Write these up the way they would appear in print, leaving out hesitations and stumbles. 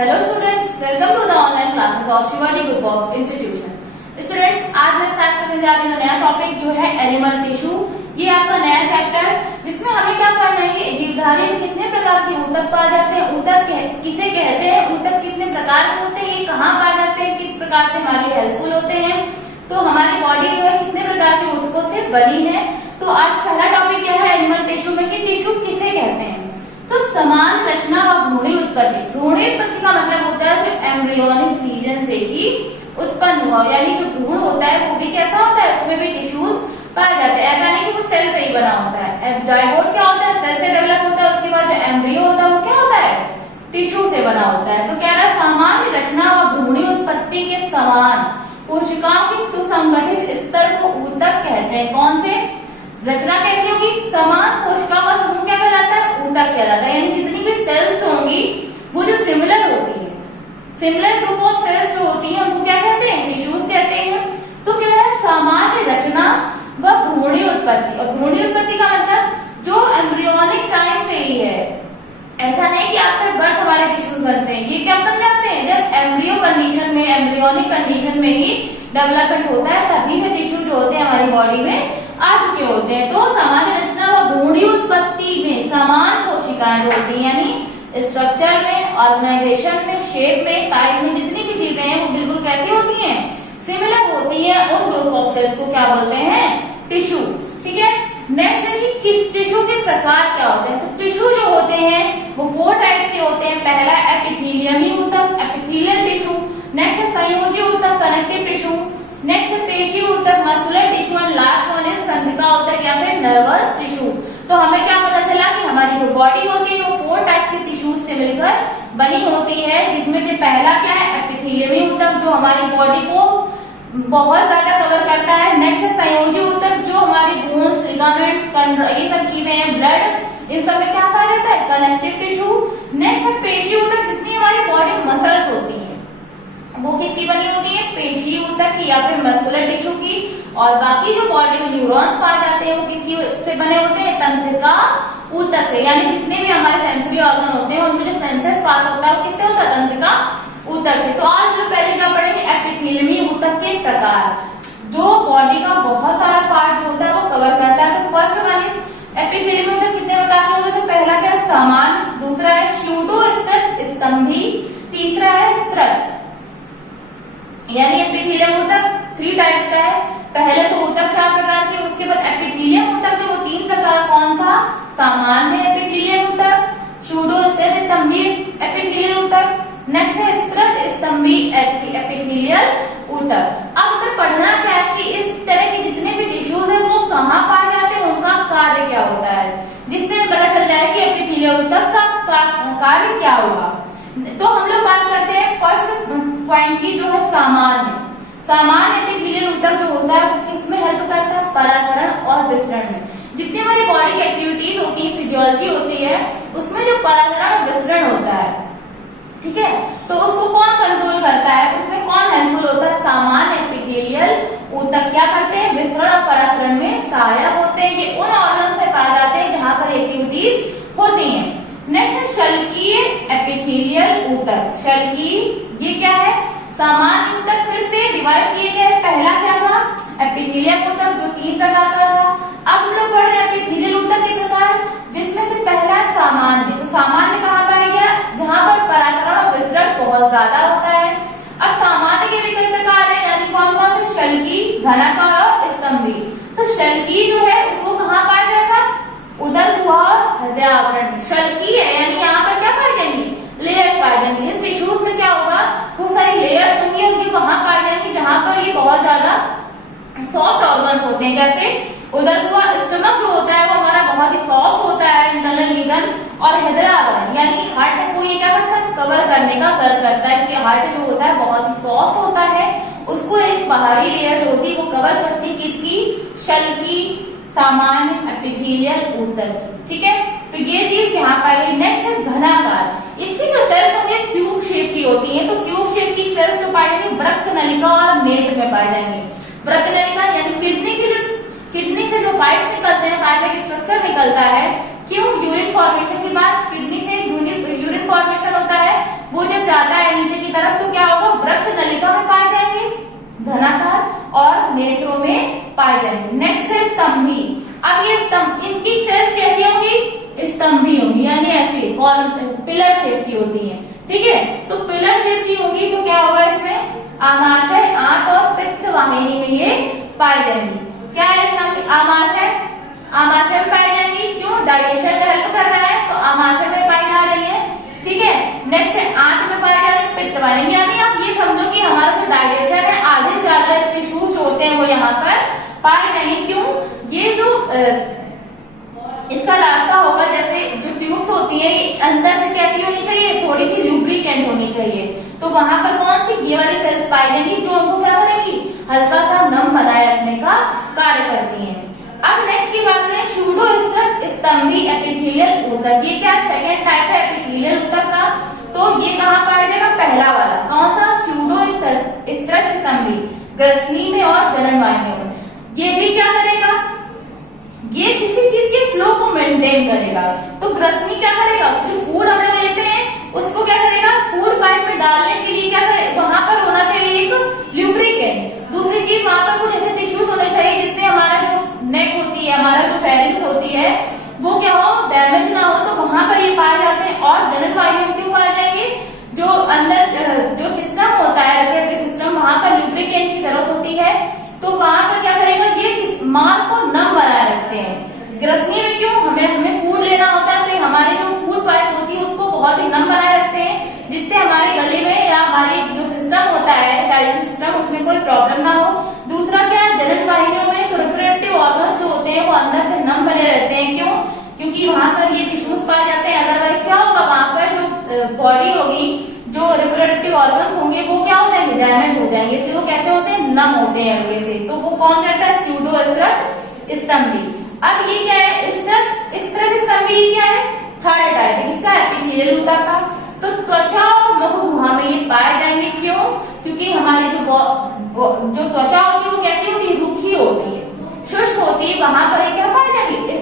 Hello students, welcome to the online classes of Shivaji group of institution. Students, आज मैं start करने जा रही हूँ नया टॉपिक जो है एनिमल टिश्यू। ये आपका नया चैप्टर, जिसमें हमें क्या पढ़ना है कि जीवधारी में कितने प्रकार के ऊतक पाए जाते हैं, ऊतक किसे कहते हैं, ऊतक कितने प्रकार के होते हैं, ये कहाँ पाए जाते हैं, किस प्रकार से हमारे लिए हेल्पफुल होते हैं, तो हमारी बॉडी जो है कितने प्रकार के ऊतकों से बनी है। तो आज पहला टॉपिक क्या है एनिमल टिश्यू में कि टिश्यू किसे कहते हैं। तो समान रचना व भ्रूणी उत्पत्ति। भ्रूणी उत्पत्ति का मतलब होता है जो एम्ब्रियोनिक रीजन से ही उत्पन्न हुआ, यानी जो भ्रूण होता है वो भी कैसा होता है, उसमें भी टिश्यूज पाए जाते हैं। ऐसा नहीं कि वो सेल से ही बना होता है। जाइगोट क्या होता है, सेल से डेवलप होता है, उसके बाद जो एम्ब्रियो होता है वो क्या होता है, टिश्यू से बना होता है। तो कह रहा है सामान्य रचना व भ्रूणी उत्पत्ति के समान कोशिकाओं के सुसंगठित स्तर को ऊतक कहते हैं। कौन से रचना कैसी होगी, समान कोशिकाओं का समूह क्या कहलाता है, ऊतक कहलाता है। यानी जितनी भी सेल्स होंगी वो जो सिमिलर होती है, सिमिलर ग्रुप ऑफ सेल्स जो होती है उनको क्या कहते हैं, टिश्यूज कहते हैं। तो क्या है सामान्य रचना व भ्रूणी उत्पत्ति। और भ्रूणी उत्पत्ति का मतलब जो एम्ब्रियोनिक टाइम से ही है, ऐसा नहीं कि आफ्टर बर्थ हमारे टिश्यूज बनते हैं। ये क्या बन जाते हैं जब एम्ब्रियो कंडीशन में, एम्ब्रियोनिक कंडीशन में ही डेवलपमेंट होता है, तभी से टिश्यू जो होते हैं हमारी बॉडी में आ चुके होते हैं। तो सामान्य रचना व भ्रूणी उत्पत्ति में समान कोशिकाएं जो होती है, यानी स्ट्रक्चर में, ऑर्गेनाइजेशन में, शेप में, साइज में, जितनी भी चीजें हैं वो बिल्कुल कैसी होती हैं, सिमिलर होती है। उन ग्रुप ऑफ सेल्स को क्या बोलते हैं, टिश्यू। ठीक है, नेक्स्ट है कि टिश्यू के प्रकार क्या होते हैं। तो टिश्यू जो होते हैं वो 4 टाइप्स के होते हैं। पहला एपिथेलियमी ऊतक, एपिथेलियल टिश्यू। नेक्स्ट है संयोजी ऊतक, कनेक्टिव टिश्यू। नेक्स्ट है पेशी ऊतक, muscular tissue. And last one is तंत्रिका ऊतक या फिर नर्वस टिश्यू। तो हमें क्या पता चला कि हमारी जो बॉडी होती है वो 4 टाइप्स के टिश्यूज से मिलकर बनी होती है, जिसमें से पहला क्या है एपिथेलियमी ऊतक, जो हमारी बॉडी को बहुत ज्यादा कवर करता है। नेक्स्ट है संयोजी ऊतक, जो हमारी बोन्स, लिगामेंट्स, ये सब चीजें हैं, ब्लड, इन सब में क्या पाया जाता है, कनेक्टिव टिश्यू। नेक्स्ट है पेशी ऊतक, जितनी हमारी बॉडी मसल्स होती है वो किसकी बनी होती है, पेशी ऊतक की या फिर मस्कुलर टिश्यू की। और बाकी जो बॉडी में न्यूरॉन्स पाए जाते हैं वो किसकी से बने होते हैं, तंत्रिका ऊतक से। यानी जितने भी हमारे सेंसरी ऑर्गन होते हैं उनमें जो सेंसस पास होता है वो किससे होता है, तंत्रिका ऊतक से। तो आज हम लोग पहले क्या पढ़ेंगे, एपिथेलियमी ऊतक के प्रकार, जो बॉडी का बहुत सारा पार्ट जो होता है वो कवर करता है। तो फर्स्ट वन इज एपिथेलियमी ऊतक कितने प्रकार के होते हैं। तो पहला क्या है समान, दूसरा है स्यूडो स्तंभी, तीसरा है स्त्रक। यानी एपिथेलियम ऊतक 3 टाइप्स का है। पहले तो ऊतक 4 प्रकार के, उसके बाद एपिथेलियम ऊतक जो वो 3 प्रकार, कौन सा, सामान्य एपिथेलियम ऊतक, स्यूडो स्तंभी एपिथेलियल ऊतक, नेक्स्ट है स्त्रक स्तंभी एपिथेलियल ऊतक। अब हमें पढ़ना क्या है कि इस तरह के जितने भी टिश्यूज हैं वो कहाँ पाए जाते हैं, उनका कार्य क्या होता है, जिससे पता चल जाए कि एपिथेलियल ऊतक का कार्य क्या होगा। तो हम लोग बात करते हैं फर्स्ट पॉइंट की, जो है सामान्य। सामान्य एपिथेलियल ऊतक जो होता है वो किसमें हेल्प करता है, परासरण और विसरण में। जितनी हमारी बॉडी की एक्टिविटीज होती है, फिजियोलॉजी होती है, उसमें जो परासरण और विसरण होता है, ठीक है, तो उसको कौन कंट्रोल करता है, उसमें कौन हेल्पफुल होता है, सामान्य एपिथेलियल ऊतक क्या करते हैं, विसरण और परासरण में सहायक होते हैं। ये उन ऑर्गन में पाए जाते हैं जहां पर एक्टिविटीज होती हैं। नेक्स्ट शल्कीय एपिथेलियल ऊतक। शल्कीय ये क्या है, सामान्य ऊतक फिर से डिवाइड किए गए। पहला क्या था, एपिथेलियल ऊतक जो 3 प्रकार का था। अब हम लोग पढ़ रहे हैं एपिथेलियल ऊतक के प्रकार, जिसमें से पहला है सामान्य। तो सामान्य कहाँ पाया गया, जहां पर परासरण और विसरण बहुत ज्यादा होता है। अब सामान्य के भी कई प्रकार है, यानी कौन कौन से, शल्कीय, घनाकार और स्तंभी। तो शल्कीय जो है उसको कहाँ पाया जाएगा, उदर गुहा और हृदय आवरण में। शल्कीय है यानी यहाँ पर क्या पाई जाएंगी, लेयर्स पाई जाएंगी। इन टिश्यूज में क्या होगा, खूब सारी लेयर्स होंगी, वहां पाई जाएंगी जहां पर ये बहुत ज्यादा सॉफ्ट ऑर्गन्स होते हैं। जैसे उदर गुहा, स्टमक जो होता है वो हमारा बहुत ही सॉफ्ट होता है, इंटरनल रीजन। और हृदय आवरण यानी हार्ट को ये क्या करता है, कवर करने का कार्य करता है, क्योंकि हार्ट जो होता है बहुत ही सॉफ्ट होता है, उसको एक बाहरी लेयर जो होती है वो कवर करती है, किसकी, शल्कीय सामान्य एपिथेलियल ऊतक। ठीक है, तो ये चीज यहाँ पर। नेक्स्ट घनाकार, इसकी जो सेल्स होंगे क्यूब शेप की होती है। तो क्यूब शेप की सेल्स जो पाई जाएंगी वृक्क नलिका और नेत्र में पाई जाएंगे। वृक्क नलिका यानी किडनी से जो पाइप निकलते हैं, पाइप का स्ट्रक्चर निकलता है। क्यों, यूरिन फॉर्मेशन के बाद किडनी से यूरिन फॉर्मेशन होता है, वो जब जाता स्तंभी। अब ये स्तंभ, इनकी सेल्स कैसी होंगी? स्तंभी होंगी, यानी ऐसी पिलर शेप की होती है। ठीक है, तो पिलर शेप की होगी तो क्या होगा इसमें? आमाशय, आंत और पित्त वाहिनी में ये पाई जाएंगी। क्या है स्तंभ? आमाशय, आमाशय में पाई जाएंगी। क्यों? डाइजेशन में हेल्प कर रहा है तो आमाशय में पाई जा रही है। ठीक है, नेक्स्ट है आंत में पाई जा रही है पित्त वाहिनी, यानी आप ये समझो कि हमारा जो डाइजेशन है आधे से ज्यादा टिश्यूज होते हैं वो यहाँ पर पाए जाएंगे। क्यों? ये जो इसका रास्ता होगा, जैसे जो ट्यूब्स होती है ये अंदर से कैसी होनी चाहिए? थोड़ी सी लुब्रिकेंट होनी चाहिए। तो वहां पर कौन सी? ये वाली सेल्स पाई जाएंगी जो हमको क्या करेंगी? हल्का सा नम बनाए रखने का कार्य करती हैं। अब नेक्स्ट की बात करें, सूडो स्तंभी एपिथेलियल ऊतक। ये क्या सेकंड टाइप है एपिथेलियल ऊतक का। तो ये कहाँ पाया जाएगा? पहला वाला कौन सा? सूडो स्तंभी, ग्रसनी में और जनन वाहिनियों में। ये भी क्या करेगा? ये किसी चीज के फ्लो को मेंटेन करेगा। तो ग्रसनी क्या करेगा? जो फूड हम लोग लेते हैं उसको क्या करेगा? फूड पाइप में डालने के लिए क्या करेगा? वहां पर होना चाहिए एक ल्यूब्रिकेंट। दूसरी चीज वहां पर कुछ ऐसे टिश्यूज होने चाहिए जिससे हमारा जो नेक होती है, हमारा जो फेरिंग्स होती है वो क्या हो? डैमेज ना हो। तो वहां पर ये पाए जाते हैं। और जनन वाहिनियों क्यों पाए जाएंगे? जो अंदर जो सिस्टम होता है रेस्पिरेटरी सिस्टम, वहां पर ल्यूब्रिकेंट की जरूरत होती है। तो वहां पर क्या करेगा? ये माल को नम बनाए रखते हैं। ग्रसनी में क्यों? हमें फूड लेना होता है तो हमारी जो फूड पाइप होती है उसको बहुत ही नम बनाए रखते हैं, जिससे हमारे गले में या हमारी जो सिस्टम होता है डाइजेशन सिस्टम उसमें कोई प्रॉब्लम ना हो। दूसरा क्या है? जनन वाहिनियों में तो रिप्रोडक्टिव ऑर्गन्स जो होते हैं वो अंदर से नम बने रहते हैं। क्यों? क्योंकि वहां पर ये टिश्यूज पाए जाते हैं। अदरवाइज क्या होगा? वहां पर जो बॉडी होगी, जो रिप्रोडक्टिव ऑर्गन्स होंगे वो क्या हो जाएंगे? डैमेज हो जाएंगे। इसलिए वो कैसे होते हैं? नम होते हैं हल्के से। तो वो कौन करता है? सूडो स्तंभी। अब ये क्या है? स्तंभी क्या है? थर्ड टाइप है इसका एपिथेलियल ऊतक का। तो त्वचा और मुख गुहा में ये पाए जाएंगे। क्यों? क्योंकि हमारी जो त्वचा होती है वो कैसी होती है? रूखी होती है, शुष्क होती है। वहां पर क्या पाए जाएंगे?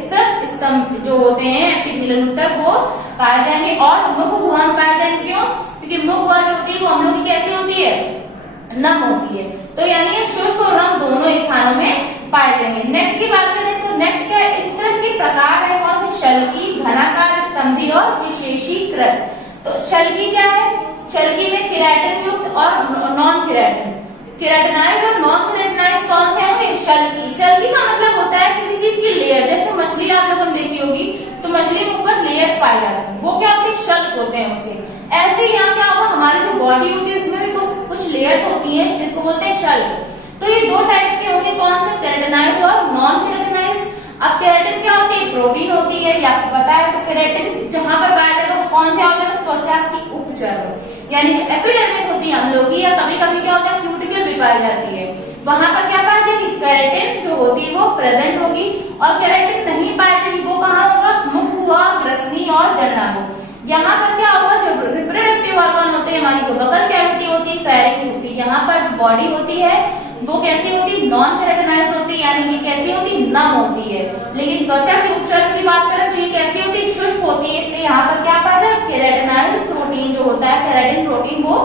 स्तंभ जो होते हैं एपिथेलियल ऊतक वो पाए जाएंगे। और मुख गुहा में पाए जाएंगे। क्यों? क्योंकि मुख गुहा जो होती है वो हम लोग की कैसी होती है? नम होती है। तो यानी शुष्क और नम दोनों स्थानों में पाए जाएंगे। नेक्स्ट की बात करें तो नेक्स्ट क्या है? स्तन के प्रकार है कौन से? शल्की, घनाकार, स्तंभी और विशेषीकृत। तो शल्की क्या है? शल्की में केराटिन युक्त और नॉन केराटिन, केराटिनाइज और नॉन केराटिनाइज कौन से होंगे? शल्की। शल्की का मतलब होता है किसी चीज की लेयर। जैसे मछली आप लोगों ने देखी होगी तो मछली के ऊपर लेयर पाए जाते हैं, वो क्या होते हैं? शल्क होते हैं उसके। ऐसे ही यहाँ क्या होगा? हमारी जो बॉडी होती है उसमें भी कुछ लेयर्स होती हैं जिसको बोलते हैं शल्क। तो ये दो टाइप्स के होंगे कौन से? केराटिनाइज और नॉन केराटिनाइज। अब केराटिन क्या होती है? प्रोटीन होती है, ये आपको पता है। तो केराटिन जहां पर पाया जाएगा वो कौन से होगा? त्वचा की उपचर्या, यानी जो एपिडर्मिस होती है हम लोग की, या कभी कभी क्या होता है क्यूटिकल भी पाई जाती है, वहां पर क्या पाई जाएगी? केराटिन जो होती है वो प्रेजेंट होगी। और केराटिन नहीं पाई जाएगी वो कहाँ होगा? मुख गुहा, ग्रसनी और जननांग। यहाँ पर क्या होगा? जो रिप्रोडक्टिव ऑर्गन होते हैं, हमारी जो बकल कैविटी होती है, फेरिंग्स होती है, यहाँ पर जो बॉडी होती है वो कैसी होती है? नॉन केराटिनाइज होती है, यानी कि कैसी होती है? नम होती है। लेकिन त्वचा की उपचर्या की बात करें तो ये कैसी होती है? शुष्क होती है। इसलिए यहाँ पर क्या पाया जाए? केराटिनाइज प्रोटीन जो होता है, केराटिन प्रोटीन वो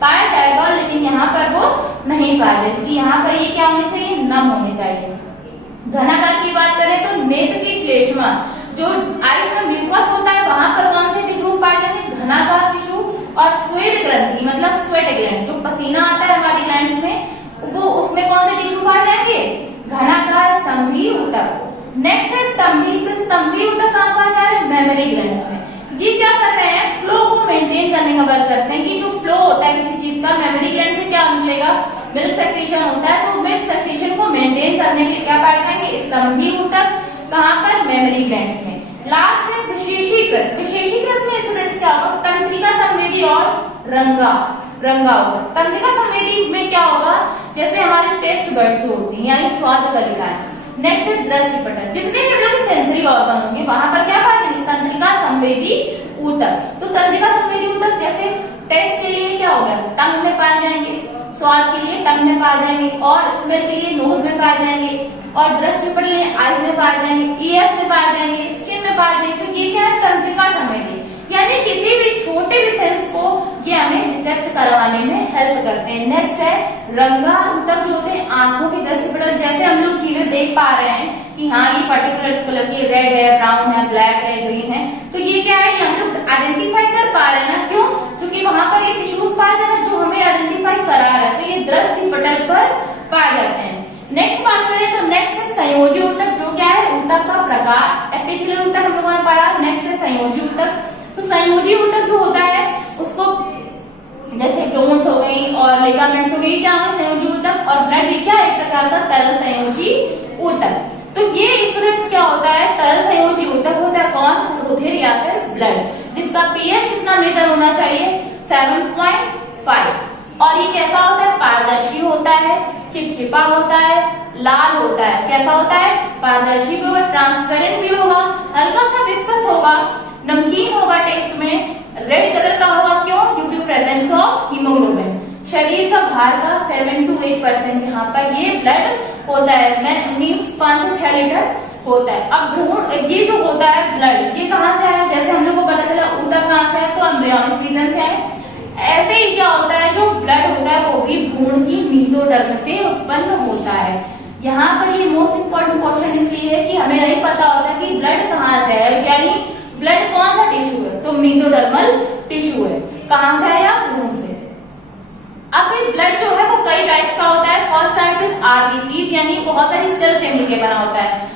पाया जाएगा। लेकिन यहाँ पर वो नहीं पाया जाएगा क्योंकि यहाँ पर ये क्या होनी चाहिए? नम होनी चाहिए। घनाकार की बात करें तो नेत्र की श्लेष्मा, जो आई में म्यूकस होता है वहां पर कौन से टिश्यू पाए जाएंगे? घनाकार टिश्यू। और स्वेद ग्रंथि मतलब स्वेट ग्लैंड, जो पसीना आता है हमारी ग्लैंड्स में, वो उसमें कौन से टिश्यू पाए जाएंगे? घनाकार स्तंभी ऊतक। नेक्स्ट है स्तंभी। तो स्तंभी ऊतक कहाँ पाए जा रहे हैं? मेमोरी ग्लैंड्स में। ये क्या कर रहे हैं? फ्लो को मेंटेन करने का वर्क करते हैं कि जो फ्लो होता है किसी चीज का, मेमोरी ग्लैंड से क्या निकलेगा? मिल्क सेक्रेशन होता है। तो मिल्क सेक्रेशन को मेंटेन करने के लिए क्या पाए जाएंगे? स्तंभी ऊतक। कहाँ पर? मेमोरी ग्लैंड्स में। लास्ट है विशेषीकृत। विशेषीकृत में स्टूडेंट्स क्या होगा? तंत्रिका संवेदी और रंगा होगा। तंत्रिका संवेदी में क्या होगा? जैसे हमारे टेस्ट बड्स होती हैं, यानी स्वाद कलिकाएं। नेक्स्ट है दृष्टि पटल। जितने भी हम लोग सेंसरी ऑर्गन होंगे वहां पर क्या पाए जाएंगे? तंत्रिका संवेदी ऊतक। तो तंत्रिका संवेदी ऊतक जैसे टेस्ट के लिए क्या हो गया? टंग में पाए जाएंगे, स्वाद के लिए टंग में पाए जाएंगे, और स्मेल के लिए नोज में पाए जाएंगे, और दृष्टि पटल के लिए आईज में पाए जाएंगे, ईयर्स में पाए जाएंगे, स्किन में पाए जाएंगे। तो ये क्या है? तंत्रिका संवेदी, यानी किसी भी छोटे भी सेंस को ये हमें डिटेक्ट करवाने में हेल्प करते हैं। नेक्स्ट है रंगा ऊतक, जो होते हैं आंखों की दृष्टि पटल। जैसे हम लोग चीजें देख पा रहे हैं कि हाँ ये पर्टिकुलर इस कलर की रेड है, ब्राउन है, ब्लैक है, ग्रीन है, तो ये क्या है, ये हम लोग आइडेंटिफाई कर पा रहे हैं ना। क्यों? क्योंकि वहां पर ये टिश्यूज पाए जाते हैं जो हमें आइडेंटिफाई करा रहे हैं, तो ये दृष्टि पटल पर पाए जाते हैं। नेक्स्ट बात करें तो नेक्स्ट है संयोजी ऊतक, जो क्या है ऊतक का प्रकार। एपिथेलियल ऊतक हम लोगों ने पढ़ा। नेक्स्ट है संयोजी ऊतक। तो संयोजी ऊतक जो होता है उसको जैसे बोन्स हो गई और लिगामेंट्स हो गई, क्या होगा संयोजी ऊतक। और ब्लड भी क्या एक प्रकार का तरल संयोजी ऊतक। तो ये स्टूडेंट्स क्या होता है, तरल संयोजी ऊतक होता है कौन, रुधिर या फिर ब्लड, जिसका पीएच कितना मेजर होना चाहिए, 7.5। और ये कैसा होता है, पारदर्शी होता है, चिपचिपा होता है, लाल होता है। कैसा होता है, पारदर्शी भी होगा, ट्रांसपेरेंट भी होगा, हल्का सा विस्कस होगा, नमकीन होगा टेस्ट में, रेड कलर का होगा। क्यों? Due to presence of haemoglobin. शरीर का भार का 7 to 8% यहाँ पर ये ब्लड होता है, मीन्स 5 से 6 लीटर होता है। अब भ्रूण ये जो होता है ब्लड, ये कहाँ से आया, जैसे हम लोग को पता चला ऊतक कहाँ से है, तो एम्ब्रियोनिक रीजन से है। ऐसे ही क्या होता है, जो ब्लड होता है वो भी भ्रूण की मेसोडर्म से उत्पन्न होता है। यहाँ पर ये मोस्ट इंपॉर्टेंट क्वेश्चन इसलिए है कि हमें नहीं पता होता कि ब्लड कहाँ से है, यानी ब्लड कौन सा टिश्यू है, तो मेसोडर्मल टिश्यू है। कहाँ से आया, भ्रूण से। अब ये ब्लड जो है वो कई टाइप्स का होता है। फर्स्ट टाइप इज आरबीसी, यानी बहुत सारी सेल से मिलकर बना होता है।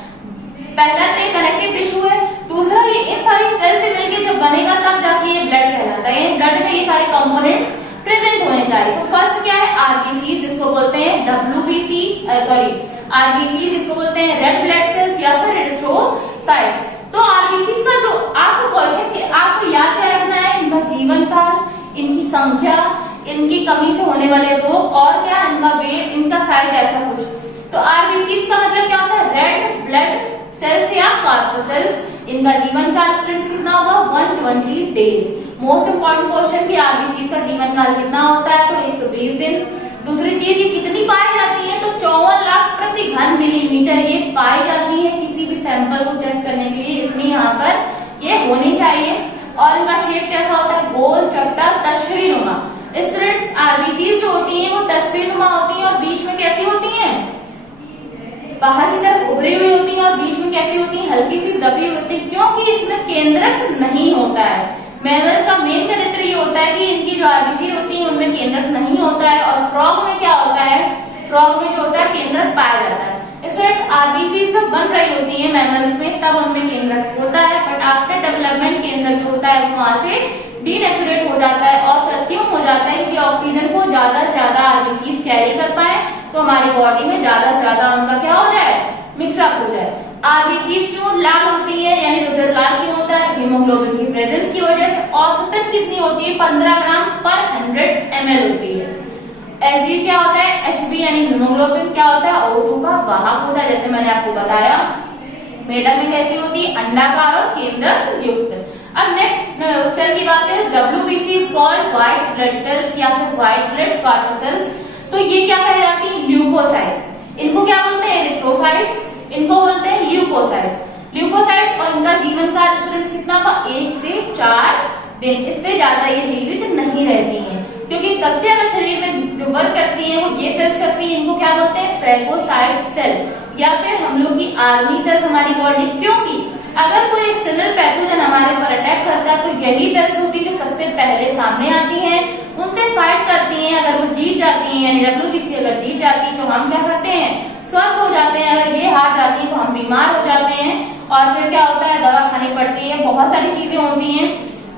पहला तो ये कनेक्टिव टिश्यू है, दूसरा ये इन सारी सेल से मिलकर जब बनेगा तब जाके ये ब्लड कहलाता है। ब्लड में ये सारे कंपोनेंट्स प्रेजेंट होने चाहिए। तो फर्स्ट क्या है, आरबीसी, जिसको बोलते हैं डब्ल्यूबीसी, सॉरी आरबीसी जिसको बोलते हैं रेड ब्लड सेल्स या फिर एरिथ्रोसाइट्स। तो आरबीसी का जो आपको क्वेश्चन, आपको याद क्या रखना है, इनका जीवन काल, इनकी संख्या, इनकी कमी से होने वाले रोग और क्या इनका वेट, इनका साइज, ऐसा कुछ। तो आरबीसी का मतलब क्या होता है, रेड ब्लड सेल्स या कॉर्पसेल्स। इनका जीवन काल स्टूडेंट्स कितना होगा, 120 डेज। मोस्ट इंपॉर्टेंट क्वेश्चन भी आरबीसी का जीवन काल कितना होता है, तो 120 दिन। दूसरी चीज ये कितनी पाई जाती है, तो 54 लाख प्रति घन मिलीमीटर ये पाई जाती है। किसी भी सैंपल को टेस्ट करने के लिए इतनी यहाँ पर ये होनी चाहिए। और इनका शेप कैसा होता है, गोल, चपटा, तशरीनुमा। स्टूडेंट्स आरबीसी जो होती है वो तशरीनुमा होती है और बीच में कैसी होती है, बाहर की तरफ उभरी हुई होती है और बीच में कैसी होती है, हल्की सी दबी हुई होती है, क्योंकि इसमें केंद्रक नहीं होता है। मैमल्स का मेन कैरेक्टर ये होता है कि इनकी जो आरबीसी होती है उनमें केंद्रक नहीं होता है। और फ्रॉग में क्या होता है, फ्रॉग में जो होता है केंद्रक पाया जाता है। स्टूडेंट आरबीसी जब बन रही होती है मैमल्स में तब उनमें केंद्रक होता है, बट आफ्टर डेवलपमेंट केंद्रक जो होता है वो वहां से डीनेचुरेट हो जाता है। और क्यों हो जाता है, क्योंकि ऑक्सीजन को ज्यादा से ज्यादा आरबीसी कैरी कर पाए तो हमारी बॉडी में ज्यादा से ज्यादा उनका क्या हो जाए, मिक्सअप हो जाए। आरबीसी क्यों लाल होती है, यानी रुधिर लाल क्यों होता है, हीमोग्लोबिन की प्रेजेंस की वजह से। औसतन कितनी होती है, 15 ग्राम पर 100 ml होती है। एचबी क्या होता है, एचबी यानी हीमोग्लोबिन क्या होता है, O2 का वाहक होता है, जैसे मैंने आपको बताया। मेटल में कैसी होती है, अंडाकार और केंद्रक युक्त। अब नेक्स्ट सेल की बात है, WBC is called white blood cells या फिर व्हाइट ब्लड कॉर्पसेल्स। तो ये क्या कहलाती है, ल्यूकोसाइट। इनको क्या बोलते हैं, एरिथ्रोसाइट्स, इनको बोलते हैं ल्यूकोसाइट्स। ल्यूकोसाइट्स और इनका जीवन काल स्टूडेंट कितना का, 1 से 4 दिन। इससे ज्यादा ये जीवित नहीं रहती हैं, क्योंकि सबसे ज्यादा शरीर में जो वर्क करती है वो ये सेल्स करती है। इनको क्या बोलते हैं, फैगोसाइट सेल या फिर हम लोग की आर्मी सेल्स हमारी बॉडी। क्योंकि अगर कोई एक्सटर्नल पैथोजन हमारे पर अटैक करता है तो यही सेल्स होती है जो सबसे पहले सामने आती हैं, उनसे फाइट करती हैं। अगर वो जीत जाती हैं, यानी डब्ल्यूबीसी अगर जीत जाती है तो हम क्या करते हैं, स्वस्थ हो जाते हैं। अगर ये हार जाती है तो हम बीमार हो जाते हैं और फिर क्या होता है, दवा खानी पड़ती है, बहुत सारी चीजें होती हैं।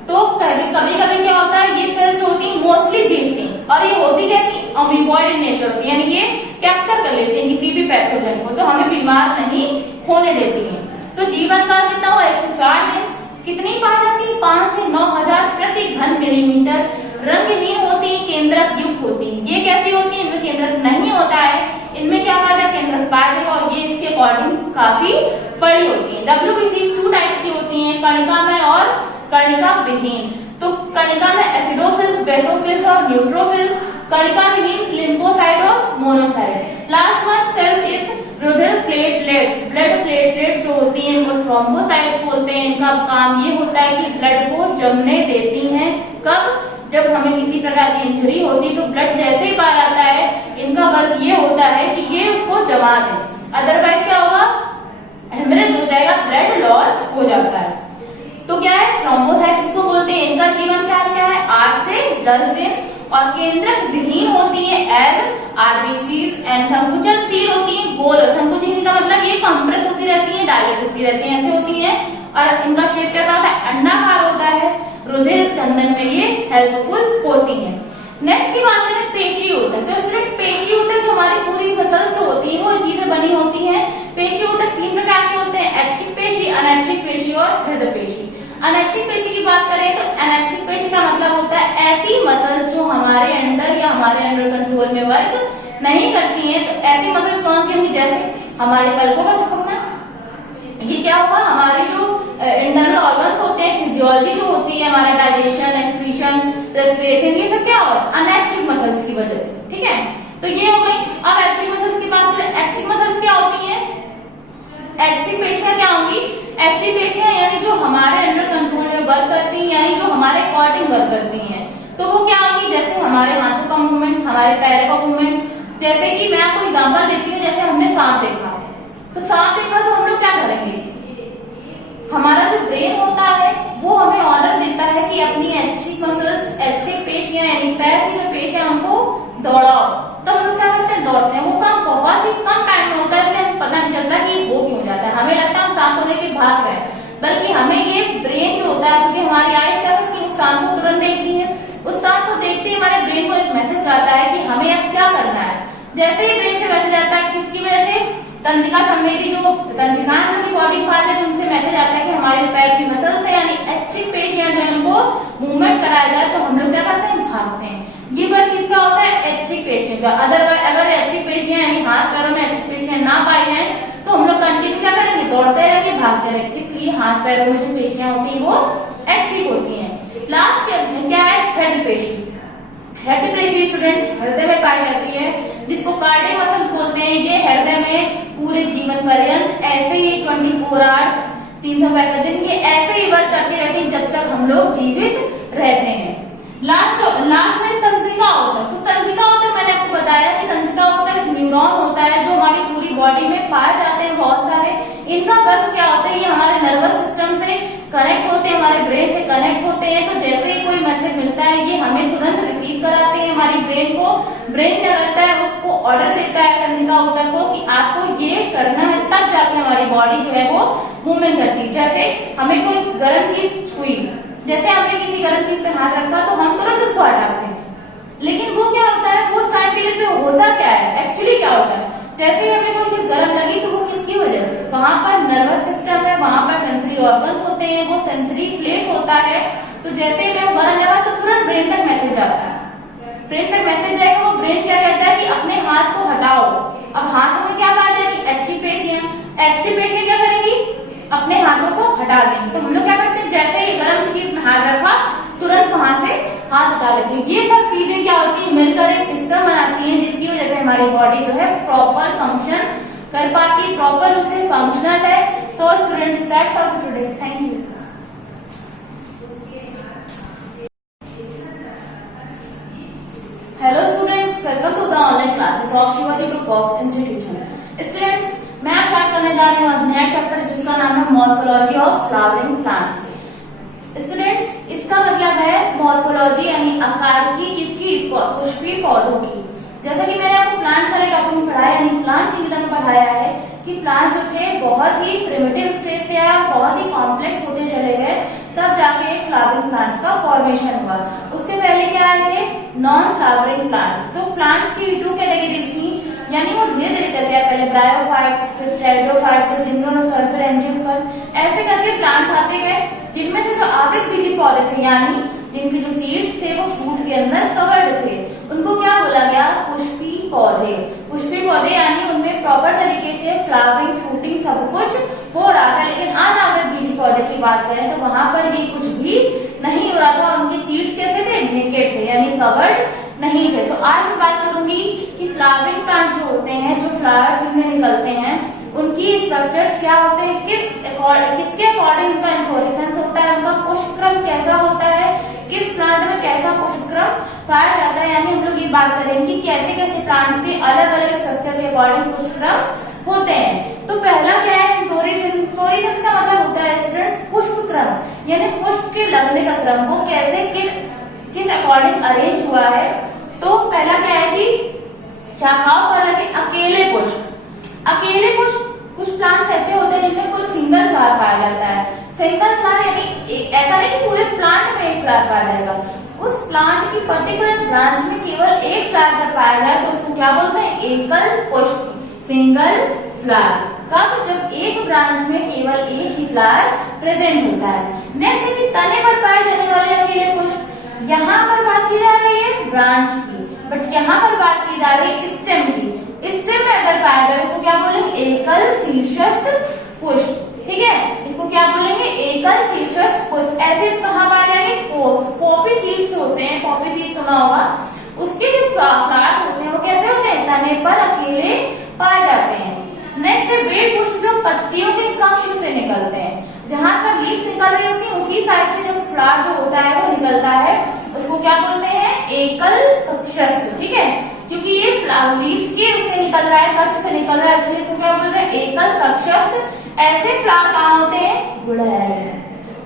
तो कभी कभी क्या होता है, ये सेल्स होती है मोस्टली जीतती हैं और ये होती कैसी, अमीबॉइड इन नेचर होती है, यानी ये कैप्चर कर लेते हैं किसी भी पैथोजन को, तो हमें बीमार नहीं होने देती हैं। तो जीवन काल कितना हुआ, 1 से 4 दिन। कितनी पाई जाती है, 5 से 9,000 प्रति घन मिलीमीटर। रंगहीन होती है, केंद्रक युक्त होती है। ये कैसी होती है, इनमें केंद्रक नहीं होता है, इनमें क्या पाया जाए, केंद्रक पाया जाएगा और ये इसके अकॉर्डिंग काफी बड़ी होती है। डब्ल्यूबीसी 2 टाइप की होती है, कणिका में और कणिका विहीन। तो कणिका में एसिडोफिल्स, बेसोफिल्स और न्यूट्रोफिल्स, कणिका विहीन लिम्फोसाइट और monocyte. Last one cells is रुधिर प्लेटलेट्स। ब्लड प्लेटलेट्स जो होती हैं इनको थ्रोम्बोसाइट्स बोलते हैं। इनका काम ये होता है कि ब्लड को जमने देती हैं। कब, जब हमें किसी प्रकार की इंजरी होती है तो ब्लड जैसे ही बाहर आता है, इनका वर्क ये होता है कि ये उसको जमा दे, अदरवाइज क्या होगा, हेमरेज हो जाएगा, ब्लड लॉस हो जाता है। तो क्या है, थ्रोम्बोसाइट्स को बोलते हैं। इनका जीवन काल क्या है, 8 से 10 दिन, और केंद्रक विहीन होती है एग आरबीसीज एंड संकुचनशील होती है गोल। संकुचनशील का मतलब ये कंप्रेस होती रहती है, डायलेट होती रहती है, ऐसे होती है। और इनका शेप क्या होता है, अंडाकार होता है। रुधिर स्कंदन में ये हेल्पफुल होती है। नेक्स्ट की बात करें, पेशी होता है। तो स्टूडेंट पेशी होता है जो हमारी पूरी मसल्स होती है वो इसी से बनी होती है। पेशी होता है 3 प्रकार के होते हैं, ऐच्छिक पेशी, अनैच्छिक पेशी और हृदय पेशी। अनैच्छिक पेशी की बात करें तो अनैच्छिक पेशी का मतलब होता है ऐसी मसल्स जो हमारे अंडर या हमारे अंडर कंट्रोल में वर्क नहीं करती हैं। तो ऐसी मसल्स कौन सी होंगी, जैसे हमारे पलकों का झपकना, ये क्या होगा, हमारे जो इंटरनल ऑर्गन्स होते हैं, फिजियोलॉजी जो होती है, हमारा डाइजेशन, एक्सक्रीशन, रेस्पिरेशन, ये सब क्या हो, अनैच्छिक मसल्स की वजह से, ठीक है। तो ये हो गई। अब ऐच्छिक मसल्स की बात करें, ऐच्छिक मसल्स क्या होती है, ऐच्छिक पेशियां क्या होंगी, ऐच्छिक पेशियां यानी जो हमारे अंडर कंट्रोल में वर्क करती हैं, यानी जो हमारे अकॉर्डिंग वर्क करती हैं। तो वो क्या होंगी, जैसे हमारे हाथों का मूवमेंट, हमारे पैर का मूवमेंट। जैसे कि मैं आपको एग्जांपल देती हूँ, जैसे हमने सांप देखा, तो सांप देखा तो हम लोग क्या करेंगे, हमारा जो ब्रेन होता है वो हमें ऑर्डर देता है कि अपनी ऐच्छिक मसल्स, ऐच्छिक पेशियां यानी पैर की जो पेशियां उनको दौड़ाओ। तो हम लोग क्या करते हैं, दौड़ते हैं। वो काम बहुत ही कम टाइम में होता है, इसलिए हमें पता नहीं चलता कि वो क्यों हो जाता है। हमें लगता है हम सांप को लेकर भाग रहे हैं, बल्कि हमें ये ब्रेन जो होता है, क्योंकि हमारी आईज क्या करती है, उस सांप को तुरंत देखती है। उस सांप को देखते ही हमारे ब्रेन को एक मैसेज आता है कि हमें अब क्या करना है। जैसे ही ब्रेन से मैसेज आता है, किसकी वजह से, तंत्रिका संवेदी जो तंत्रिकाएं हमारी बॉडी पार्ट है, उनसे मैसेज आता है कि हमारे पैर की मसल्स है यानी ऐच्छिक पेशियां जो है उनको मूवमेंट कराया जाए। तो हम लोग क्या करते हैं, भागते हैं। ये वर्क किसका होता है, ऐच्छिक पेशियों का। अदरवाइज अगर ऐच्छिक पेशियां यानी हाथ पैरों में ऐच्छिक पेशियां ना पाई जाए तो हम लोग कंटिन्यू क्या करेंगे, दौड़ते रहेंगे, भागते रहेंगे। इसलिए हाथ पैरों में जो पेशियां होती है वो ऐच्छिक होती है। लास्ट क्या है, हृदय पेशी। हृदय पेशी स्टूडेंट हृदय में पाई जाती है, जिसको कार्डियक मसल बोलते हैं। ये हृदय में पूरे जीवन पर्यंत ऐसे ही 24 आवर्स 365 दिन ये ऐसे ही वर्क करती रहती है जब तक हम लोग जीवित रहते हैं। लास्ट है तंत्रिका होता है। तो तंत्रिका होता है, मैंने आपको बताया कि तंत्रिका होता है, न्यूरॉन होता है जो हमारी पूरी बॉडी में पाए जाते हैं बहुत सारे। इनका वर्क क्या होता है, ये हमारे नर्वस सिस्टम से कनेक्ट होते हैं, हमारे ब्रेन से कनेक्ट होते हैं। तो जैसे ही कोई मैसेज मिलता है ये हमें तुरंत रिसीव कराते हैं हमारी ब्रेन को। ब्रेन क्या करता है, उसको ऑर्डर देता है तंत्रिका होता को कि आपको ये करना है, तब जाके हमारी बॉडी जो है वो मूवमेंट करती है। जैसे हमें कोई गर्म चीज छुई, जैसे हमने किसी गर्म चीज पे हाथ रखा तो हम तुरंत उसको हटाते हैं, लेकिन वो क्या होता है, वो उस टाइम पीरियड पे होता क्या है, एक्चुअली क्या होता है, जैसे हमें कोई चीज गर्म लगी तो वो किसकी वजह से, वहां पर नर्वस सिस्टम है, वहां पर सेंसरी ऑर्गन्स होते हैं, वो सेंसरी प्लेस होता है। तो जैसे ही वो गर्म लगा तो तुरंत ब्रेन तक मैसेज आता है, ब्रेन तक मैसेज जाएगा, वो ब्रेन क्या कहता है कि अपने हाथ को हटाओ। अब हाथों में क्या पाया जाएगी, ऐच्छिक पेशियां। ऐच्छिक पेशियां क्या करेगी, अपने हाथों को हटा देंगे। तो हम लोग क्या करते हैं, जैसे ही गर्म चीज में हाथ रखा तुरंत वहां से हाथ हटा लेते हैं। ये सब चीजें क्या होती है, मिलकर एक सिस्टम बनाती है जिसकी वजह से हमारी बॉडी जो है प्रॉपर फंक्शन कर पाती है, प्रॉपर रूप से फंक्शनल है। So students that's all for today, thank you. Hello students, welcome to the online classes of Shivaji group of institution. Students, मैं स्टार्ट करने जा रही हूँ नया चैप्टर जिसका नाम है morphology of flowering plants. Students, इसका मतलब है मॉर्फोलॉजी यानी आकार की, किसकी, पुष्पीय पौधों की। जैसा कि मैंने आपको प्लांट वाले टॉपिक में पढ़ाया यानी प्लांट किंगडम में पढ़ाया है कि प्लांट जो थे बहुत ही प्रिमिटिव स्टेज से आया, बहुत ही कॉम्प्लेक्स होते चले गए, तब जाके एक फ्लावरिंग प्लांट्स का फॉर्मेशन हुआ। उससे पहले क्या आए थे, नॉन फ्लावरिंग प्लांट्स। तो प्लांट्स की 2 कैटेगरीज थी, यानी वो धीरे धीरे करके पहले ब्रायोफाइट्स, फिर टेरिडोफाइट्स, फिर जिम्नोस्पर्म, फिर एंजियोस्पर्म, ऐसे करके प्लांट्स आते गए, जिनमें से जो आवृत बीजी पौधे थे यानी जिनके जो सीड्स थे वो फ्रूट के अंदर कवर्ड थे, उनको क्या बोला गया, पुष्पी पौधे। पुष्पी पौधे यानी उनमें प्रॉपर तरीके से फ्लावरिंग, फ्रूटिंग सब कुछ हो रहा था। लेकिन अनावृत बीजी पौधे की बात करें तो वहां पर भी कुछ भी नहीं हो रहा था, उनके सीड्स कैसे थे, नेकेड थे यानी कवर्ड नहीं थे। तो आज मैं बात करूंगी कि फ्लावरिंग प्लांट जो होते हैं, जो फ्लावर जिनमें निकलते हैं, उनकी स्ट्रक्चर्स क्या होते हैं, किसके अकॉर्डिंग उनका इन्फ्लोरेसेंस होता है, उनका पुष्पक्रम कैसा होता है, किस प्लांट में कैसा पुष्पक्रम पाया जाता है, यानी हम लोग ये बात करेंगे कि कैसे कैसे प्लांट्स के अलग अलग स्ट्रक्चर के अकॉर्डिंग पुष्पक्रम होते हैं। तो पहला क्या है, इन्फ्लोरेसेंस का मतलब होता है स्टूडेंट्स पुष्पक्रम, यानी पुष्प के लगने का क्रम, वो कैसे किस अकॉर्डिंग अरेंज हुआ है। तो पहला क्या है कि शाखाओं पर लगे अकेले पुष्प। अकेले पुष्प, कुछ प्लांट्स ऐसे होते हैं जिनमें कुछ सिंगल फ्लावर पाया जाता है। सिंगल फ्लावर यानी ऐसा नहीं कि पूरे प्लांट में एक फ्लावर पाया जाएगा, उस प्लांट की पर्टिकुलर ब्रांच में केवल एक फ्लावर जब पाया जाए तो उसको क्या बोलते हैं, एकल पुष्प, सिंगल फ्लावर। कब, जब एक ब्रांच में केवल एक ही फ्लावर प्रेजेंट होता है। नेक्स्ट है कि तने पर पाए जाने वाले अकेले पुष्प। यहाँ पर बात की जा रही है ब्रांच की, बट यहाँ पर बात की जा रही है स्टेम की। स्टेम में अगर पाया जाए इसको क्या बोलेंगे, एकल शीर्षस्थ पुष्प। ठीक है, इसको क्या बोलेंगे, एकल शीर्षस्थ पुष्प। ऐसे कहाँ पाए जाएंगे, पॉपी सीड्स होते हैं, पॉपी सीड्स सुना होगा, उसके जो फ्लावर्स होते हैं वो कैसे होते हैं, तने पर अकेले पाए जाते हैं। नेक्स्ट है वे पुष्प जो पत्तियों के कक्ष से निकलते हैं। जहां पर लीफ निकल रही होती है उसी साइड से जो फ्लावर जो होता है वो निकलता है, उसको क्या बोलते हैं, एकल कक्षस्थ। ठीक है, क्योंकि ये लीफ के उससे निकल रहा है, कक्ष से निकल रहा है, इसलिए इसको क्या बोल रहे हैं, एकल कक्षस्थ। ऐसे फ्लावर कहाँ होते हैं, गुड़हल।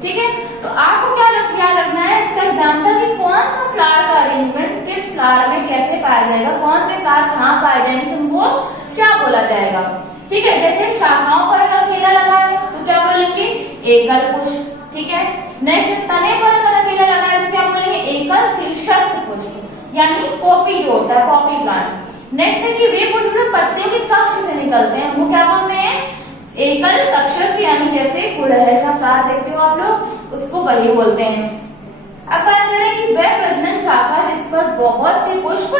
ठीक है, तो आपको क्या याद रखना है इसका एग्जाम्पल कि कौन सा फ्लावर का अरेंजमेंट किस फ्लावर में कैसे पाया जाएगा, कौन से फ्लावर कहाँ पाए जाएंगे, तुमको क्या बोला जाएगा। ठीक है, जैसे शाखाओं पर अगर अकेला लगा है तो क्या बोलेंगे, एकल पुष्प। ठीक है, नेक्स्ट तने पर अगर अकेला लगा है तो क्या बोलेंगे, एकल शीर्षस्थ पुष्प, यानी पॉपी जो होता है, पॉपी प्लांट। नेक्स्ट है कि वे पुष्प जो पत्तियों के कक्ष से निकलते हैं वो क्या बोलते हैं, एकल कक्षस्थ, यानी जैसे गुड़हल का फ्लावर देखते हो आप लोग, उसको वही बोलते हैं। अब बात करें कि वह प्रजनन शाखा जिस पर बहुत से पुष्प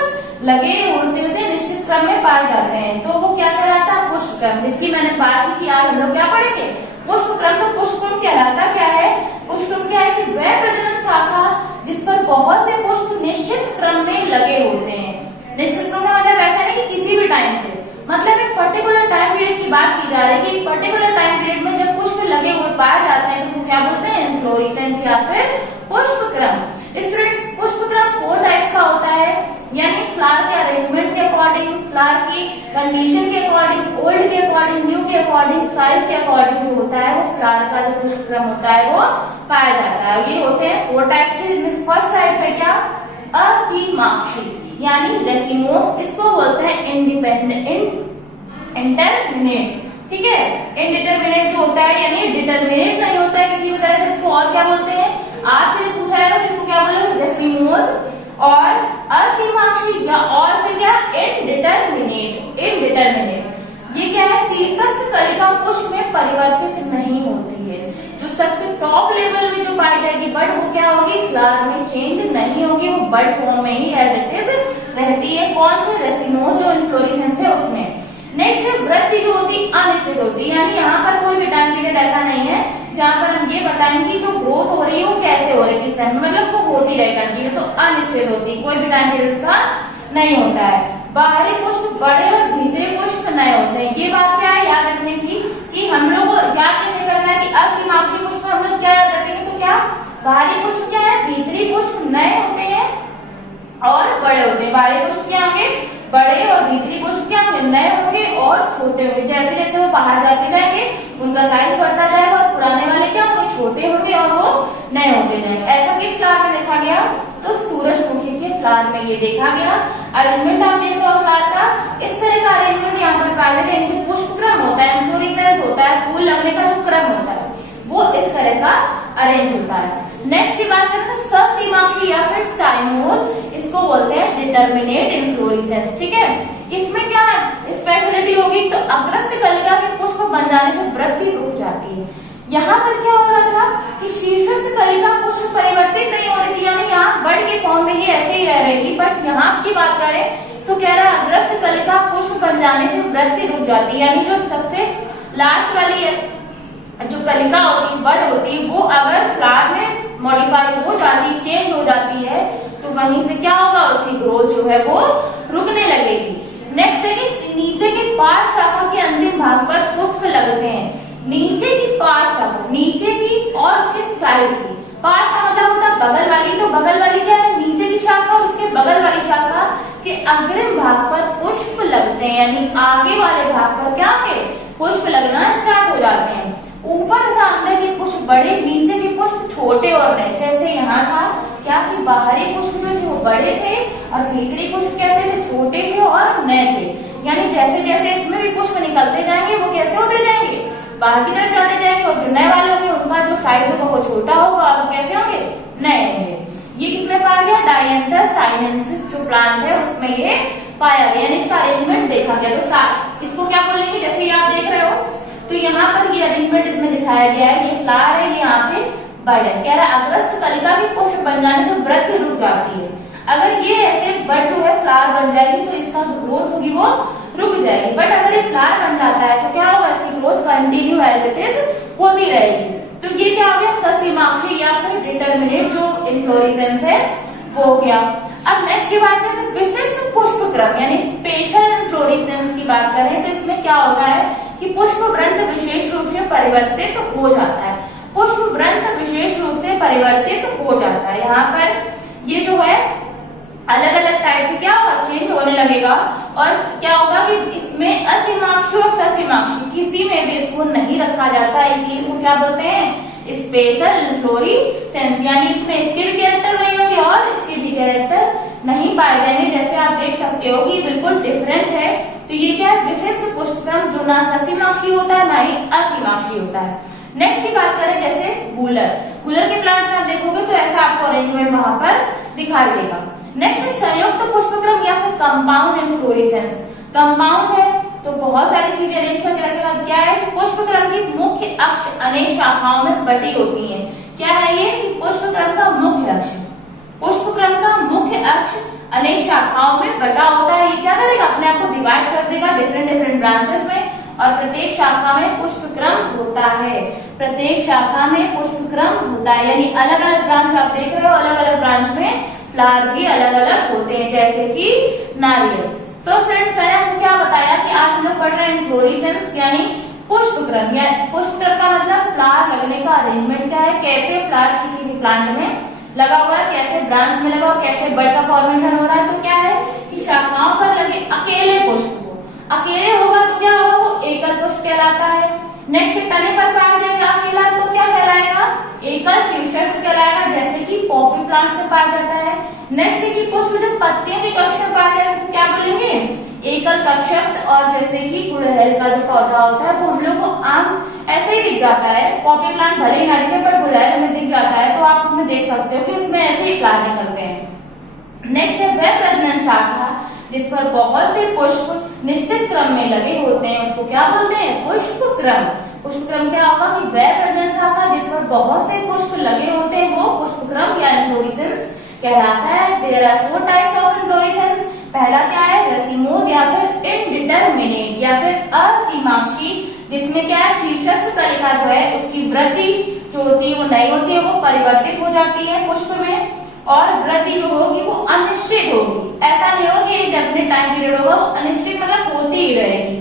लगे होते हुए निश्चित क्रम में पाए जाते हैं, तो वो क्या कहलाता है, पुष्प क्रम, जिसकी मैंने बात की कि आज हम लोग क्या पढ़ेंगे, पुष्प क्रम। तो पुष्प क्रम कहलाता क्या है, पुष्प क्रम क्या है कि वह प्रजनन शाखा जिस पर बहुत से पुष्प निश्चित क्रम में लगे होते हैं। निश्चित क्रम का मतलब ऐसा नहीं कि किसी भी टाइम पे, मतलब एक पर्टिकुलर टाइम पीरियड की बात की जा रही है कि एक पर्टिकुलर टाइम पीरियड में जब पुष्प लगे हुए पाए जाते हैं तो वो क्या बोलते हैं, इन्फ्लोरेसेंस या फिर पुष्पक्रम। स्टूडेंट्स, पुष्पक्रम 4 टाइप्स का होता है, यानी फ्लावर के अरेंजमेंट के अकॉर्डिंग, फ्लावर की कंडीशन के अकॉर्डिंग, ओल्ड के अकॉर्डिंग, न्यू के अकॉर्डिंग, साइज के अकॉर्डिंग जो होता है वो फ्लावर का जो पुष्पक्रम होता है वो पाया जाता है। ये होते हैं 4 टाइप्स के, जिनमें फर्स्ट टाइप है क्या, असीमाक्षी, यानी रेसिमोस, इसको बोलते हैं इंटरमिनेट। ठीक है, इनडिटरमिनेट जो होता है यानी डिटरमिनेट नहीं होता है किसी भी तरह से, इसको और क्या बोलते हैं, आज से पूछा जाएगा तो इसको क्या बोलेंगे, रेसिमोस। और असीमाक्षी या और फिर क्या, इनडिटरमिनेट। ये क्या है, शीर्षस्थ कलिका पुष्प में परिवर्तित नहीं होती है। जो सबसे टॉप लेवल में जो पाई जाएगी बड, वो क्या होगी, फ्लावर में चेंज नहीं होगी, वो बड फॉर्म में ही एज इट इज रहती है। कौन से, रेसिमोस जो इन्फ्लोरेसेंस है उसमें। नेक्स्ट है वृद्धि जो होती अनिश्चित होती है, यानी यहाँ पर कोई भी टाइम पीरियड ऐसा नहीं है जहाँ पर हम ये बताएंगे कि जो ग्रोथ हो रही है वो कैसे हो रही है, किस टाइम में, मतलब वो होती रहे कंटिन्यू, तो अनिश्चित होती है, कोई भी टाइम पीरियड उसका नहीं होता है। बाहरी पुष्प बड़े और भीतरी पुष्प नए होते हैं। ये बात क्या है याद रखने की कि हम लोग याद कैसे करना है कि असीमाक्षी पुष्प हम लोग क्या याद रखेंगे, तो क्या बाहरी पुष्प क्या है, भीतरी पुष्प नए होते हैं और बड़े होते हैं। बाहरी पुष्प क्या होंगे, बड़े, और भीतरी पुष्प क्या होंगे, नए होंगे और छोटे होंगे। जैसे जैसे वो बाहर जाते जाएंगे उनका साइज बढ़ता जाएगा और पुराने वाले क्या होंगे, छोटे होंगे और वो नए होते जाएंगे। ऐसा किस फ्लावर में देखा गया, तो सूरजमुखी के फ्लावर में ये देखा गया। अरेंजमेंट आप देख रहे हो फ्लावर का, इस तरह का अरेंजमेंट यहाँ पर पाया जाएगा, यानी कि पुष्प क्रम होता है, इन्फ्लोरेसेंस होता है, फूल लगने का जो क्रम होता है वो इस तरह का अरेंज होता है। नेक्स्ट की बात करें तो ससीमाक्षी या फिर साइमोस, इसको बोलते हैं डिटरमिनेट इन्फ्लोरेसेंस। ठीक है, इसमें क्या स्पेशलिटी होगी, तो अग्रस्त कलिका के पुष्प बन जाने से वृद्धि रुक जाती है। यहाँ पर क्या हो रहा था कि शीर्षस्थ कलिका पुष्प परिवर्तित नहीं हो रही थी, यानी यहाँ बड के फॉर्म में ही ऐसे ही रह रही थी, बट यहाँ की बात करें तो कह रहा है अग्रस्त कलिका पुष्प बन जाने से वृद्धि रुक जाती है, यानी जो सबसे लास्ट वाली जो कलिका होती, बड होती, वो अगर फ्लावर में मॉडिफाई हो जाती, चेंज हो जाती है, तो वहीं से क्या होगा, उसकी ग्रोथ जो है वो रुकने लगेगी। नेक्स्ट है कि नीचे की पार्श्व शाखा के अंतिम भाग पर पुष्प लगते हैं। नीचे की पार्श्व शाखा, नीचे की और उसके साइड की, पार्श्व का मतलब होता है बगल वाली, तो बगल वाली क्या है, नीचे की शाखा और उसके बगल वाली शाखा के अग्रिम भाग पर पुष्प लगते हैं, यानी आगे वाले भाग पर क्या होंगे, पुष्प लगना स्टार्ट हो जाते हैं। ऊपर तथा अंदर के पुष्प बड़े, नीचे के पुष्प छोटे और नए। जैसे यहाँ था क्या कि बाहरी पुष्प जो थे वो बड़े थे और भीतरी पुष्प कैसे थे, छोटे थे और नए थे। यानी जैसे जैसे इसमें भी पुष्प निकलते जाएंगे वो कैसे होते जाएंगे, बाहर की तरफ जाते जाएंगे, और जो नए वाले होंगे उनका जो साइज होगा वो छोटा होगा और वो कैसे होंगे, नए होंगे। ये किसमें पाया गया, डायंथस साइनेंसिस जो प्लांट है उसमें ये पाया गया, यानी इसका अरेंजमेंट देखा गया। तो इसको क्या बोलेंगे, जैसे ये आप देख रहे हो तो यहाँ पर ये अरेंजमेंट इसमें दिखाया गया है। ये फ्लावर है, ये यहाँ पे बड है। कह रहा है अग्रस्थ कलिका भी पुष्प बन जाने से वृद्धि रुक जाती है। अगर ये ऐसे बड जो है फ्लावर बन जाएगी तो इसका जो ग्रोथ होगी वो रुक जाएगी। बट अगर ये फ्लावर बन जाता है तो क्या होगा, इसकी growth continue as it is होती रहेगी। तो ये क्या हो गया, ससीमाक्षी या फिर डिटर्मिनेट जो इन्फ्लोरेसेंस है वो हो गया। अब नेक्स्ट की बात करें तो विशिष्ट पुष्प क्रम यानी स्पेशल इन्फ्लोरेसेंस की बात करें तो इसमें क्या होता है कि पुष्प वृंत विशेष रूप से परिवर्तित हो जाता है। पुष्प वृंत विशेष रूप से परिवर्तित हो जाता है। यहाँ पर ये जो है अलग अलग टाइप से क्या होगा, चेंज होने लगेगा। और क्या होगा कि इसमें असीमाक्षी और ससीमाक्षी किसी में भी इसको नहीं रखा जाता है, इसलिए इसको क्या बोलते हैं, स्पेशल इन्फ्लोरेसेंस। यानी इसमें इसके भी कैरेक्टर नहीं होंगे और इसके भी कैरेक्टर नहीं पाए जाएंगे। जैसे आप देख सकते हो कि बिल्कुल डिफरेंट है। तो ये क्या है, विशिष्ट पुष्पक्रम जो ना ससीमाक्षी होता है ना ही असीमाक्षी होता है। नेक्स्ट की बात करें जैसे गूलर, गूलर के प्लांट में आप देखोगे तो ऐसा आपको अरेंजमेंट वहां पर दिखाई देगा। नेक्स्ट संयुक्त पुष्पक्रम या फिर कंपाउंड इन्फ्लोरेसेंस। कंपाउंड है तो बहुत सारी चीजें अरेंज करके रखेगा। क्या है कि पुष्पक्रम की मुख्य अक्ष अनेक शाखाओं में बटी होती है। क्या है ये कि पुष्पक्रम का मुख्य अक्ष, पुष्पक्रम का मुख्य अक्ष अनेक शाखाओं में बटा होता है। ये क्या करेगा, अपने आप को डिवाइड कर देगा डिफरेंट डिफरेंट ब्रांचेस में और प्रत्येक शाखा में पुष्पक्रम होता है। प्रत्येक शाखा में पुष्पक्रम होता है, यानी अलग अलग ब्रांच आप देख रहे हो, अलग अलग ब्रांच में फ्लावर भी अलग अलग होते हैं, जैसे कि नारियल। तो स्टूडेंट मैंने आपको क्या बताया कि आज हम लोग पढ़ रहे हैं इन्फ्लोरेसेंस यानी पुष्पक्रम। या पुष्पक्रम का मतलब फ्लावर लगने का अरेंजमेंट क्या है, कैसे फ्लावर किसी भी प्लांट में लगा हुआ है, कैसे ब्रांच में लगा हुआ, कैसे बड का फॉर्मेशन हो रहा है। तो क्या है कि शाखाओं पर लगे अकेले पुष्प को, अकेले होगा तो क्या होगा, वो एकल पुष्प कहलाता है। नेक्स्ट तने पर पाया जाएगा अकेला तो क्या कहलाएगा, एकल शीर्षस्थ कहलाएगा, जैसे कि पॉपी प्लांट्स में पाया जाता है। नेक्स्ट की पुष्प जो पत्तियों के कक्ष में पाया जाएगा तो क्या बोलेंगे, एकल कक्षस्थ। और जैसे कि गुड़हल का जो पौधा होता है वो हम लोग को आम ऐसे ही दिख जाता है, पॉपी प्लांट भले ही ना दिखे पर गुड़हल हमें दिख जाता है, तो आप उसमें देख सकते हो कि उसमें ऐसे ही फ्लावर निकलते हैं। नेक्स्ट है वह प्रजनन शाखा जिस पर बहुत से पुष्प निश्चित क्रम में लगे होते हैं, उसको क्या बोलते हैं, पुष्पक्रम। पुष्पक्रम क्या होगा कि वह प्रजनन शाखा जिस पर बहुत से पुष्प लगे होते हैं वो पुष्पक्रम या इन्फ्लोरेसेंस कहलाता है। There are 4 types of inflorescence. पहला क्या है, रसीमोद या फिर इनडिटरमिनेट या फिर असीमाक्षी, जिसमें क्या है शीर्षस्थ कलिका जो है उसकी वृद्धि जो होती है वो नहीं होती है, वो परिवर्तित हो जाती है पुष्प में, और वृद्धि जो होगी वो अनिश्चित होगी। ऐसा नहीं होगी एक डेफिनेट टाइम पीरियड होगा, वो अनिश्चित मतलब होती ही रहेगी।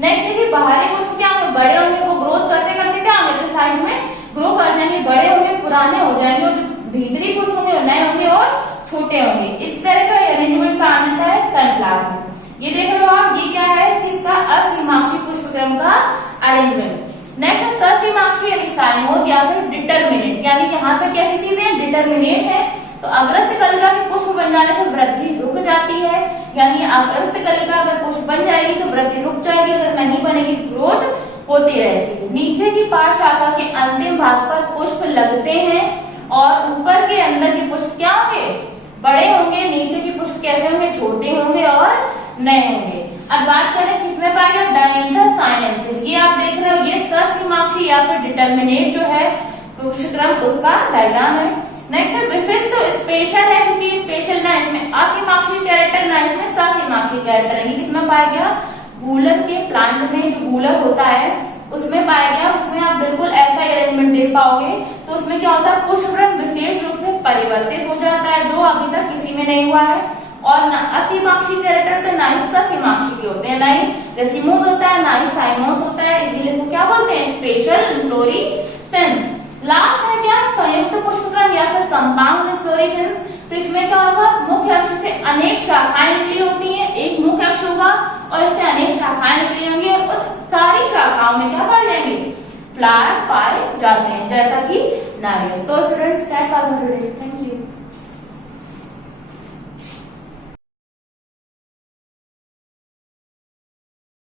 नेक्स्ट है कि बाहरी पुष्प क्या होंगे, बड़े होंगे, वो ग्रोथ करते करते क्या होंगे, अपने साइज में ग्रो कर जाएंगे, बड़े होंगे, पुराने हो जाएंगे, और जो भीतरी पुष्प होंगे वो नए होंगे और छोटे होंगे। इस तरह का अरेंजमेंट का आनंद है सनफ्लावर में। ये देख रहे हो आप, ये क्या है किसका, असीमाक्षी पुष्पक्रम का अरेंजमेंट। नेक्स्ट ससीमाक्षी यानी साइमोद या फिर डिटरमिनेट, यानी यहाँ पे कैसी चीजें हैं, डिटरमिनेट है। तो अग्रस्थ कलिका के पुष्प बन जाने से वृद्धि रुक जाती है, यानी अग्रस्थ कलिका अगर पुष्प बन जाएगी तो वृद्धि रुक जाएगी, अगर नहीं बनेगी ग्रोथ होती रहती है। नीचे की पार्श्व शाखा के अंतिम भाग पर पुष्प लगते हैं और ऊपर के अंदर के पुष्प क्या होंगे, बड़े होंगे, नीचे के पुष्प कैसे होंगे, छोटे होंगे और नए होंगे। अब बात करें किसमें पाएगा, डायंथस साइनेंसिस। ये आप देख रहे हो, ये ससीमाक्षी या फिर डिटरमिनेट जो है पुष्पक्रम उसका डायग्राम है। नेक्स्ट विशिष्ट स्पेशल है, क्योंकि स्पेशल ना इसमें असीमाक्षी कैरेक्टर ना इसमें ससीमाक्षी कैरेक्टर है। ये किसमें पाया गया, गूलर के प्लांट में जो गूलर होता है उसमें पाया गया। उसमें आप बिल्कुल ऐसा अरेंजमेंट देख पाओगे। तो उसमें क्या होता है, पुष्पवृंत विशेष रूप से परिवर्तित हो जाता है, जो अभी तक किसी में नहीं हुआ है। और ना असीमाक्षी कैरेक्टर होता है, ना ही ससीमाक्षी के होते हैं, ना ही रेसिमोस होता है, ना ही साइनोस होता है, इसलिए इसको क्या बोलते हैं, स्पेशल इन्फ्लोरेसेंस। लास्ट है क्या, संयुक्त पुष्पक्रम कंपाउंड इन्फ्लोरेसेंस, तो इसमें क्या होगा, मुख्य अक्ष से अनेक शाखाएं निकली होती हैं, एक मुख्य अक्ष होगा और इससे अनेक शाखाएं निकली होंगी और उस सारी शाखाओं में क्या पाए जाएंगे, फ्लावर पाए जाते हैं, जैसा कि नारियल। तो students that's all for today, thank you.